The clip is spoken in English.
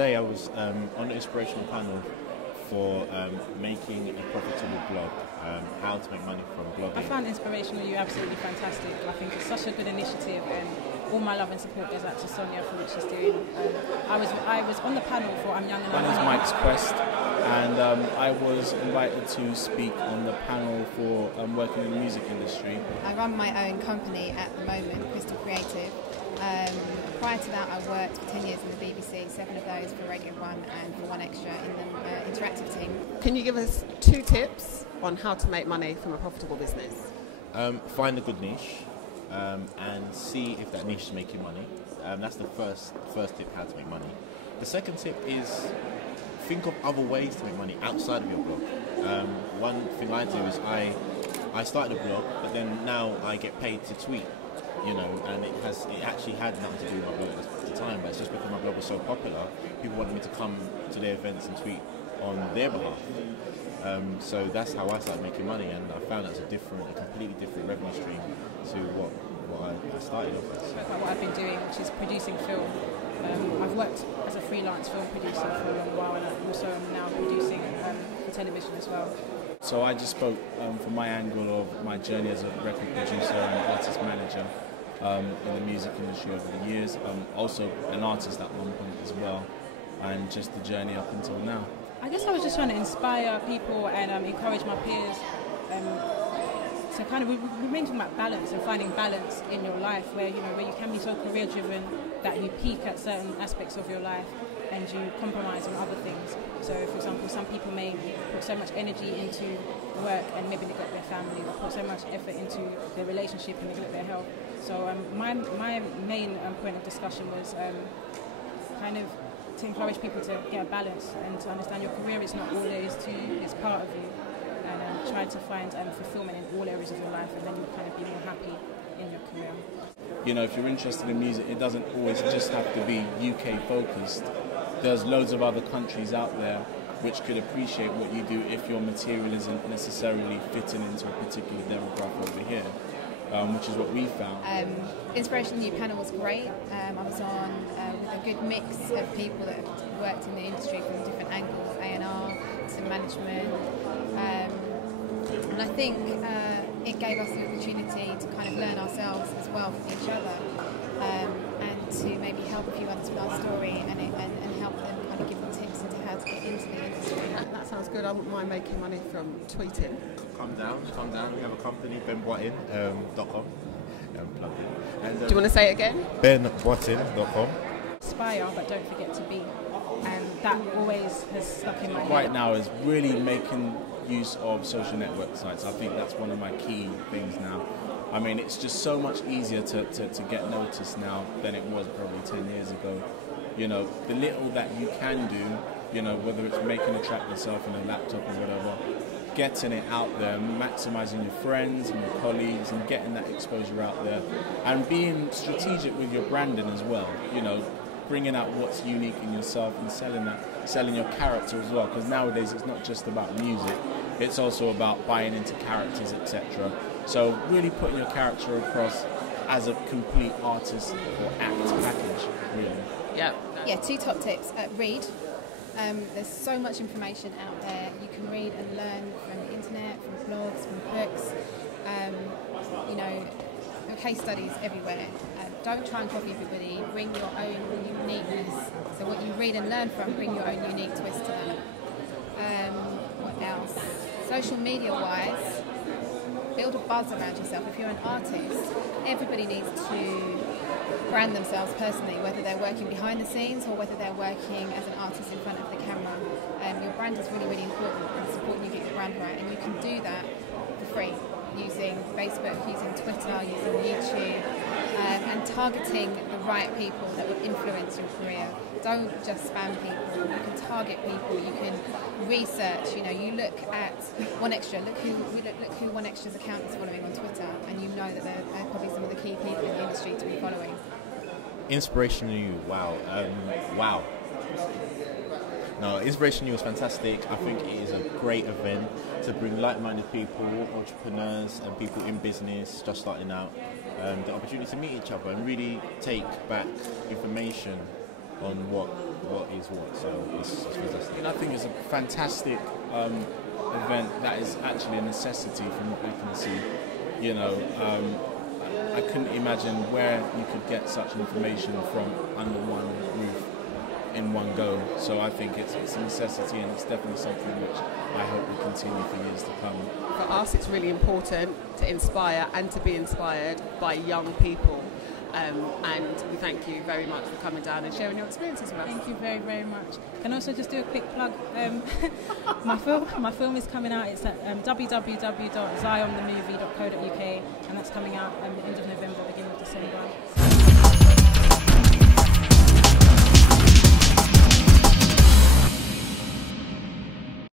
today I was on the inspirational panel for making a profitable blog, how to make money from blogging. I found Inspirational You absolutely fantastic. I think it's such a good initiative, and all my love and support goes out to Sonia for what she's doing. I was on the panel for I'm Young and My I'm name is Young. Mike's Quest, and I was invited to speak on the panel for working in the music industry. I run my own company at the moment, Crystal Creative. Prior to that, I worked for 10 years in the BBC, 7 of those for Radio 1 and for 1 Extra in the interactive team. Can you give us 2 tips on how to make money from a profitable business? Find a good niche and see if that niche is making money. That's the first tip, how to make money. The second tip is think of other ways to make money outside of your blog. One thing I do is I started a blog, but then now I get paid to tweet. You know, and it actually had nothing to do with my blog at the time, but it's just because my blog was so popular, people wanted me to come to their events and tweet on their behalf. So that's how I started making money, and I found that's a completely different revenue stream to what I started off with. Like what I've been doing, which is producing film. I've worked as a freelance film producer for a long while, and I also am now producing for television as well. So I just spoke from my angle of my journey as a record producer and artist manager in the music industry over the years. Also an artist at one point as well, and just the journey up until now. I guess I was just trying to inspire people and encourage my peers to kind of, we've been talking about balance and finding balance in your life where you can be so career driven that you peak at certain aspects of your life and you compromise on other things. So for example, some people may put so much energy into work and maybe neglect their family, or put so much effort into their relationship and neglect their health. So my main point of discussion was kind of to encourage people to get a balance and to understand your career is not all there is to you, it's part of you, and try to find fulfillment in all areas of your life, and then you'll kind of be more happy in your career. You know, if you're interested in music, it doesn't always just have to be UK focused. There's loads of other countries out there which could appreciate what you do if your material isn't necessarily fitting into a particular demographic over here, which is what we found. Inspirational You panel was great. I was on with a good mix of people that have worked in the industry from different angles, A&R, to management. And I think it gave us the opportunity to kind of learn ourselves as well from each other, and to maybe help a few others with our story and help them kind of give them tips into how to get into the industry. That sounds good. I wouldn't mind making money from tweeting. Come down. We have a company, benboitin.com. And, Do you want to say it again? benboitin.com. Inspire, but don't forget to be. And that always has stuck in my head. Right now is really making use of social network sites. I think that's one of my key things now. I mean, it's just so much easier to get noticed now than it was probably 10 years ago. You know, the little that you can do, you know, whether it's making a track yourself on a laptop or whatever, getting it out there, maximising your friends and your colleagues and getting that exposure out there, and being strategic with your branding as well, you know, bringing out what's unique in yourself and selling your character as well, because nowadays it's not just about music, it's also about buying into characters, etc. So really putting your character across as a complete artist or act package, really. Yeah, 2 top tips. Read. There's so much information out there. You can read and learn from the internet, from blogs, from books. You know, there are case studies everywhere. Don't try and copy everybody. Bring your own uniqueness. So what you read and learn from, bring your own unique twist to that. What else? Social media-wise, build a buzz around yourself. If you're an artist, everybody needs to brand themselves personally, whether they're working behind the scenes or whether they're working as an artist in front of the camera. Your brand is really, really important, and supporting you get your brand right. And you can do that for free using Facebook, using Twitter, using YouTube, and targeting the right people that will influence your career. Don't just spam people. You can target people. You can research. You know, you look at 1 Extra. Look who 1 Extra's account is following on Twitter, and you know that they're probably some of the key people in the industry to be following. Inspirational You, wow. No, Inspirational You was fantastic. I think it is a great event to bring like-minded people, entrepreneurs and people in business just starting out, the opportunity to meet each other and really take back information on what is what. So it's fantastic. And I think it's a fantastic event that is actually a necessity from what we can see. You know, I couldn't imagine where you could get such information from under one roof in one go. So I think it's a necessity, and it's definitely something which I hope will continue for years to come. For us, it's really important to inspire and to be inspired by young people. And we thank you very much for coming down and sharing your experiences with us. Thank you very, very much. Can I also just do a quick plug? My film is coming out. It's at www.zionthemovie.co.uk, and that's coming out at the end of November, beginning of December.